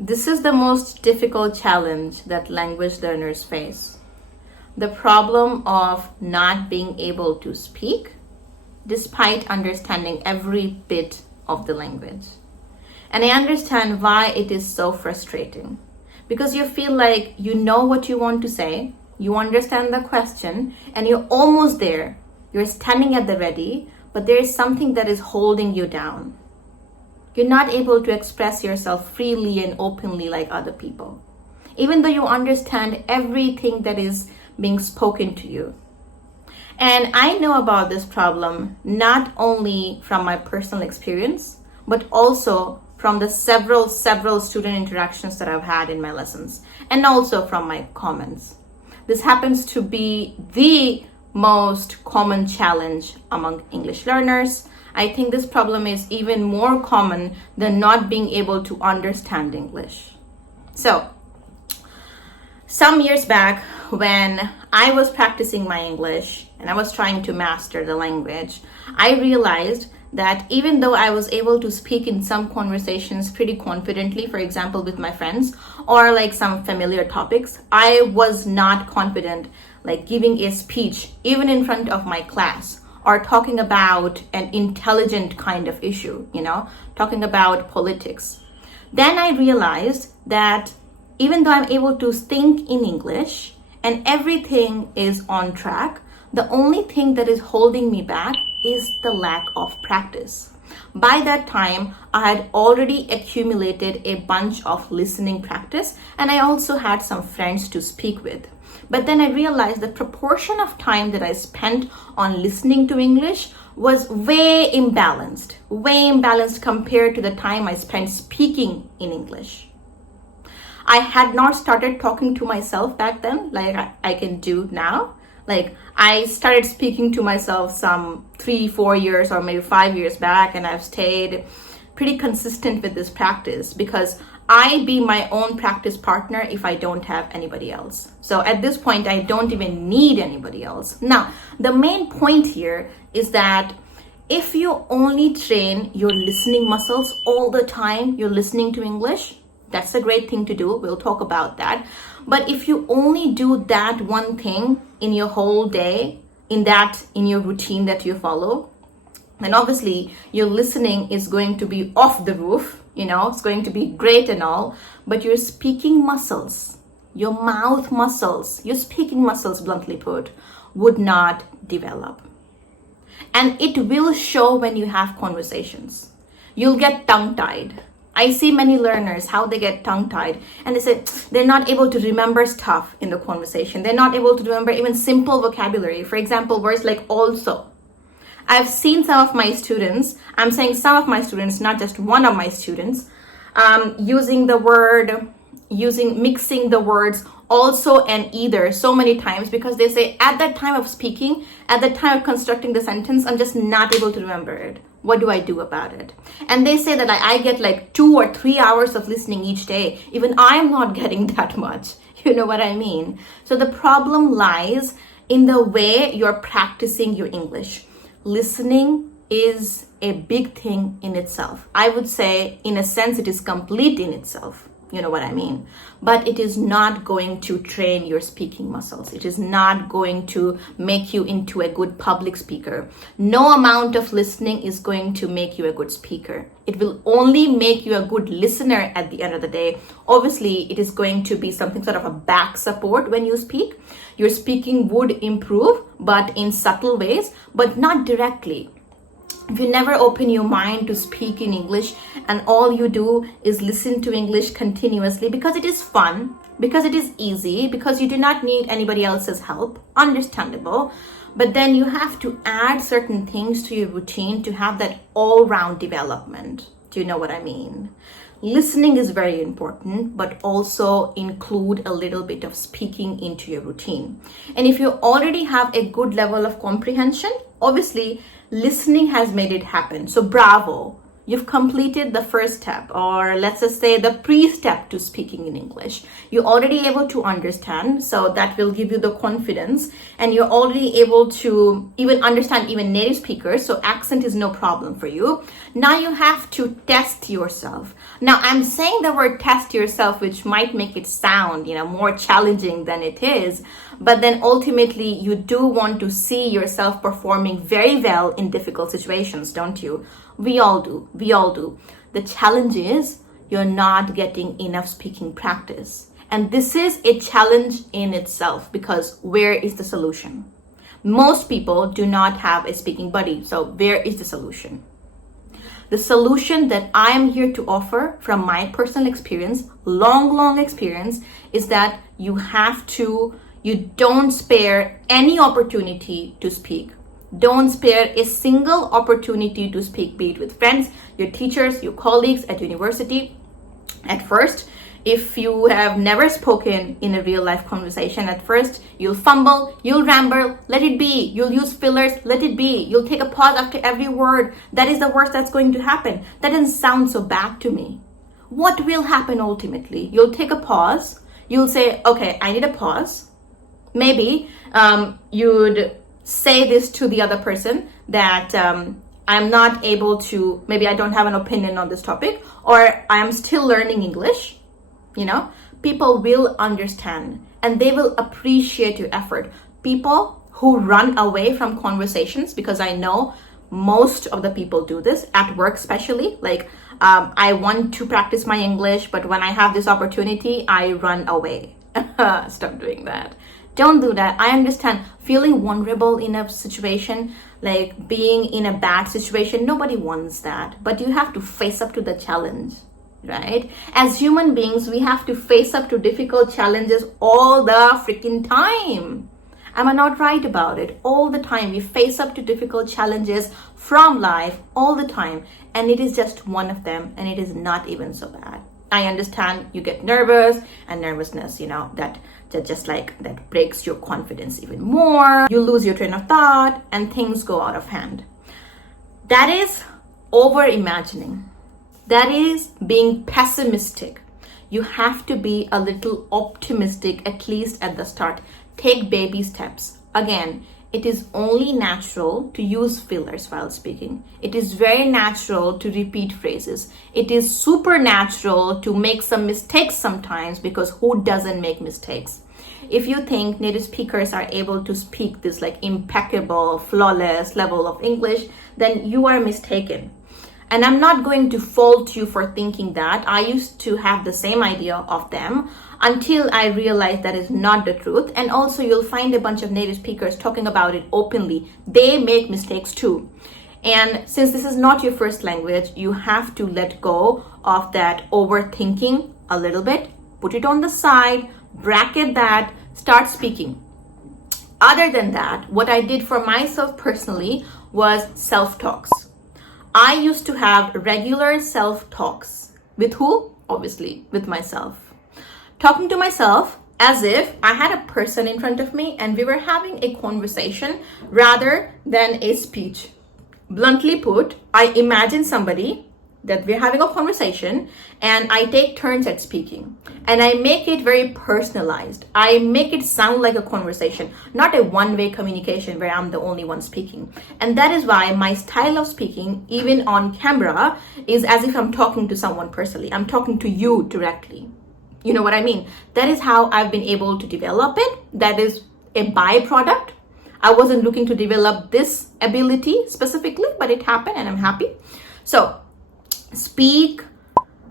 This is the most difficult challenge that language learners face. The problem of not being able to speak despite understanding every bit of the language. And I understand why it is so frustrating. Because you feel like you know what you want to say, you understand the question, and you're almost there. You're standing at the ready, but there is something that is holding you down. You're not able to express yourself freely and openly like other people, even though you understand everything that is being spoken to you. And I know about this problem not only from my personal experience, but also from the several student interactions that I've had in my lessons, and also from my comments. This happens to be the most common challenge among English learners. I think this problem is even more common than not being able to understand English. So, some years back, when I was practicing my English and I was trying to master the language, I realized that even though I was able to speak in some conversations pretty confidently, for example, with my friends, or like some familiar topics, I was not confident like giving a speech, even in front of my class, or talking about an intelligent kind of issue, talking about politics. Then I realized that even though I'm able to think in English and everything is on track, the only thing that is holding me back is the lack of practice. By that time, I had already accumulated a bunch of listening practice, and I also had some friends to speak with. But then I realized the proportion of time that I spent on listening to English was way imbalanced compared to the time I spent speaking in English. I had not started talking to myself back then like I can do now. Like I started speaking to myself some 3-4 years or maybe 5 years back, and I've stayed pretty consistent with this practice because I be my own practice partner if I don't have anybody else. So at this point, I don't even need anybody else. Now, the main point here is that if you only train your listening muscles all the time, you're listening to English, that's a great thing to do. We'll talk about that. But if you only do that one thing in your whole day, in your routine that you follow, then obviously your listening is going to be off the roof. It's going to be great and all, but your speaking muscles, your mouth muscles, your speaking muscles, bluntly put, would not develop. And it will show when you have conversations. You'll get tongue-tied. I see many learners, how they get tongue-tied, and they say they're not able to remember stuff in the conversation. They're not able to remember even simple vocabulary. For example, words like also. I've seen some of my students, I'm saying some of my students, not just one of my students, mixing the words also and either so many times because they say at that time of speaking, at the time of constructing the sentence, I'm just not able to remember it. What do I do about it? And they say that I get like 2 or 3 hours of listening each day. Even I'm not getting that much. You know what I mean? So the problem lies in the way you're practicing your English. Listening is a big thing in itself. I would say, in a sense, it is complete in itself. You know what I mean? But it is not going to train your speaking muscles. It is not going to make you into a good public speaker. No amount of listening is going to make you a good speaker. It will only make you a good listener at the end of the day. Obviously, it is going to be something sort of a back support when you speak. Your speaking would improve, but in subtle ways, but not directly. If you never open your mind to speak in English and all you do is listen to English continuously because it is fun, because it is easy, because you do not need anybody else's help, understandable, but then you have to add certain things to your routine to have that all-round development. Do you know what I mean? Listening is very important, but also include a little bit of speaking into your routine. And if you already have a good level of comprehension, obviously listening has made it happen. So bravo. you've completed the first step, or let's just say the pre-step to speaking in English. You're already able to understand, so that will give you the confidence, and you're already able to even understand even native speakers, so accent is no problem for you. Now you have to test yourself. Now I'm saying the word test yourself, which might make it sound, more challenging than it is, but then ultimately you do want to see yourself performing very well in difficult situations, don't you? We all do. The challenge is you're not getting enough speaking practice. And this is a challenge in itself, because where is the solution? Most people do not have a speaking buddy. So where is the solution? The solution that I am here to offer from my personal experience, long experience, is that you don't spare any opportunity to speak. Don't spare a single opportunity to speak, be it with friends, your teachers, your colleagues at university. At first, if you have never spoken in a real life conversation, at first you'll fumble, you'll ramble, let it be. You'll use fillers, let it be. You'll take a pause after every word. That is the worst that's going to happen. That doesn't sound so bad to me. What will happen ultimately? You'll take a pause. You'll say, okay, I need a pause. Maybe you'd say this to the other person that I'm not able to, maybe I don't have an opinion on this topic, or I'm still learning English. People will understand and they will appreciate your effort. People who run away from conversations, because I know most of the people do this at work, especially, like I want to practice my English, but when I have this opportunity, I run away. Stop doing that. Don't do that. I understand feeling vulnerable in a situation, like being in a bad situation. Nobody wants that, but you have to face up to the challenge, right? As human beings, we have to face up to difficult challenges all the freaking time. Am I not right about it? All the time. We face up to difficult challenges from life all the time, and it is just one of them, and it is not even so bad. I understand you get nervous, and nervousness, that just like that breaks your confidence even more. You lose your train of thought and things go out of hand. That is over imagining. That is being pessimistic. You have to be a little optimistic, at least at the start. Take baby steps. Again, it is only natural to use fillers while speaking. It is very natural to repeat phrases. It is supernatural to make some mistakes sometimes, because who doesn't make mistakes? If you think native speakers are able to speak this like impeccable, flawless level of English, then you are mistaken. And I'm not going to fault you for thinking that. I used to have the same idea of them until I realized that is not the truth. And also you'll find a bunch of native speakers talking about it openly. They make mistakes too. And since this is not your first language, you have to let go of that overthinking a little bit. Put it on the side, bracket that, start speaking. Other than that, what I did for myself personally was self-talks. I used to have regular self-talks. With who? Obviously, with myself. Talking to myself as if I had a person in front of me and we were having a conversation rather than a speech. Bluntly put, I imagine somebody that we're having a conversation and I take turns at speaking. And I make it very personalized. I make it sound like a conversation, not a one-way communication where I'm the only one speaking. And that is why my style of speaking, even on camera, is as if I'm talking to someone personally. I'm talking to you directly. You know what I mean? That is how I've been able to develop it. That is a byproduct. I wasn't looking to develop this ability specifically, but it happened and I'm happy. So speak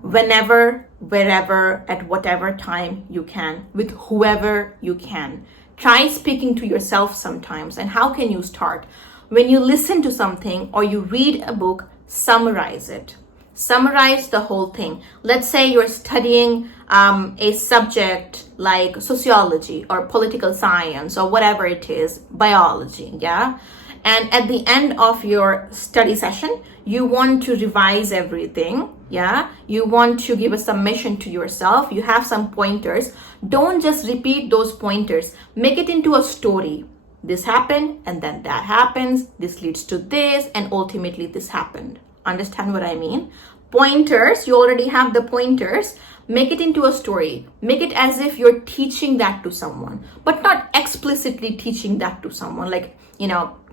whenever, wherever, at whatever time you can, with whoever you can. Try speaking to yourself sometimes. And how can you start? When you listen to something or you read a book, summarize it. Summarize the whole thing. Let's say you're studying a subject like sociology or political science or whatever it is, biology, yeah? And at the end of your study session, you want to revise everything, yeah? You want to give a submission to yourself. You have some pointers. Don't just repeat those pointers. Make it into a story. This happened and then that happens. This leads to this and ultimately this happened. Understand what I mean? Pointers, you already have the pointers. Make it into a story. Make it as if you're teaching that to someone, but not explicitly teaching that to someone, like,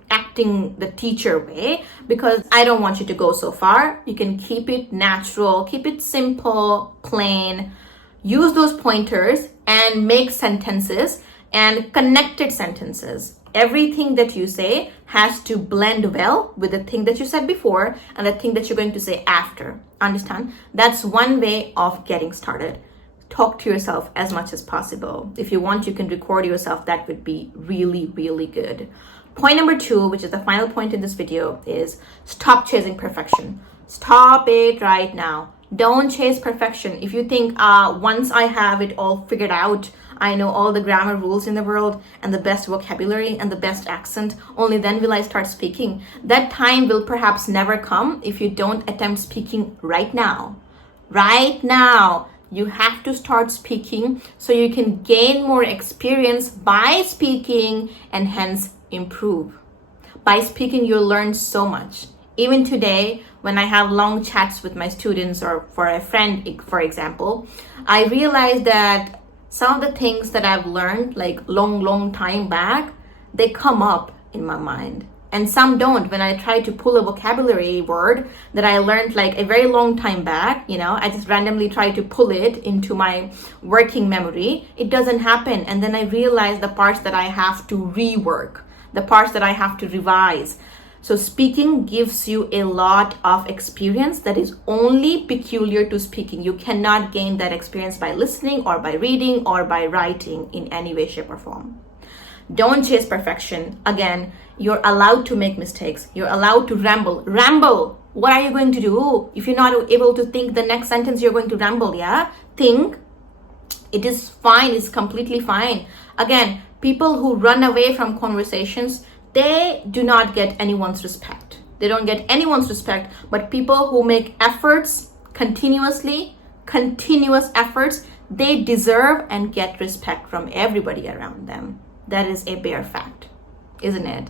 acting the teacher way, because I don't want you to go so far. You can keep it natural, keep it simple, plain. Use those pointers and make sentences and connected sentences. Everything that you say has to blend well with the thing that you said before and the thing that you're going to say after. Understand? That's one way of getting started. Talk to yourself as much as possible. If you want, you can record yourself. That would be really, really good. Point number 2, which is the final point in this video, is stop chasing perfection. Stop it right now. Don't chase perfection. If you think, once I have it all figured out, I know all the grammar rules in the world and the best vocabulary and the best accent, only then will I start speaking. That time will perhaps never come if you don't attempt speaking right now. Right now. You have to start speaking so you can gain more experience by speaking and hence improve. By speaking, you'll learn so much. Even today, when I have long chats with my students or for a friend, for example, I realize that some of the things that I've learned like long time back, they come up in my mind. And some don't. When I try to pull a vocabulary word that I learned like a very long time back, I just randomly try to pull it into my working memory. It doesn't happen. And then I realize the parts that I have to rework, the parts that I have to revise. So speaking gives you a lot of experience that is only peculiar to speaking. You cannot gain that experience by listening or by reading or by writing in any way, shape, or form. Don't chase perfection. Again, you're allowed to make mistakes. You're allowed to ramble. Ramble. What are you going to do? If you're not able to think the next sentence, you're going to ramble, yeah? Think. It is fine. It's completely fine. Again, people who run away from conversations, they do not get anyone's respect. They don't get anyone's respect, but people who make efforts continuously, continuous efforts, they deserve and get respect from everybody around them. That is a bare fact, isn't it?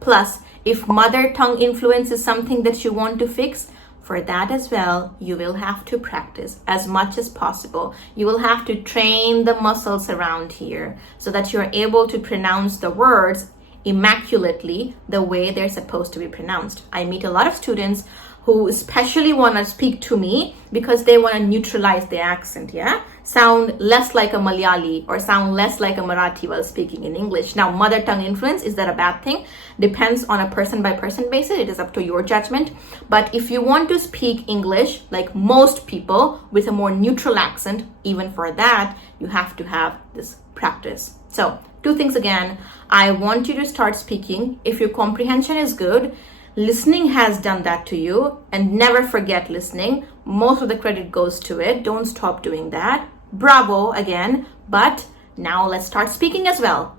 Plus, if mother tongue influence is something that you want to fix, for that as well, you will have to practice as much as possible. You will have to train the muscles around here so that you're able to pronounce the words immaculately the way they're supposed to be pronounced. I meet a lot of students who especially want to speak to me because they want to neutralize the accent, yeah? Sound less like a Malayali or sound less like a Marathi while speaking in English. Now, mother tongue influence, is that a bad thing? Depends on a person by person basis. It is up to your judgment. But if you want to speak English like most people with a more neutral accent, even for that, you have to have this practice. So, 2 things again. I want you to start speaking. If your comprehension is good, listening has done that to you, and never forget listening. Most of the credit goes to it. Don't stop doing that. Bravo again. But now let's start speaking as well.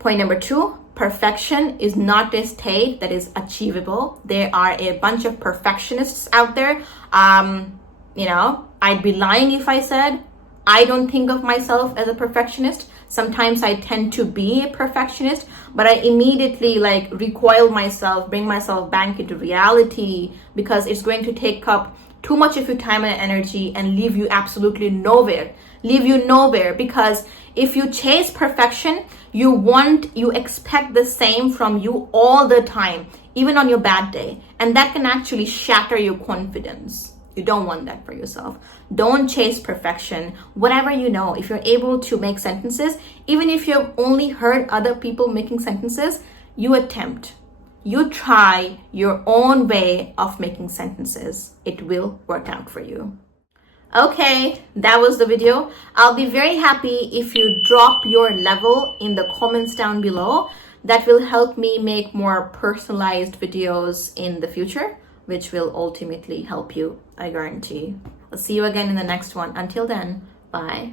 Point number 2, perfection is not a state that is achievable. There are a bunch of perfectionists out there. I'd be lying if I said I don't think of myself as a perfectionist. Sometimes I tend to be a perfectionist, but I immediately recoil myself, bring myself back into reality, because it's going to take up too much of your time and energy and leave you absolutely nowhere. Leave you nowhere, because if you chase perfection, you expect the same from you all the time, even on your bad day. And that can actually shatter your confidence. You don't want that for yourself. Don't chase perfection. Whatever you know, if you're able to make sentences, even if you've only heard other people making sentences, you attempt. You try your own way of making sentences. It will work out for you. Okay, that was the video. I'll be very happy if you drop your level in the comments down below. That will help me make more personalized videos in the future, which will ultimately help you, I guarantee. I'll see you again in the next one. Until then, bye.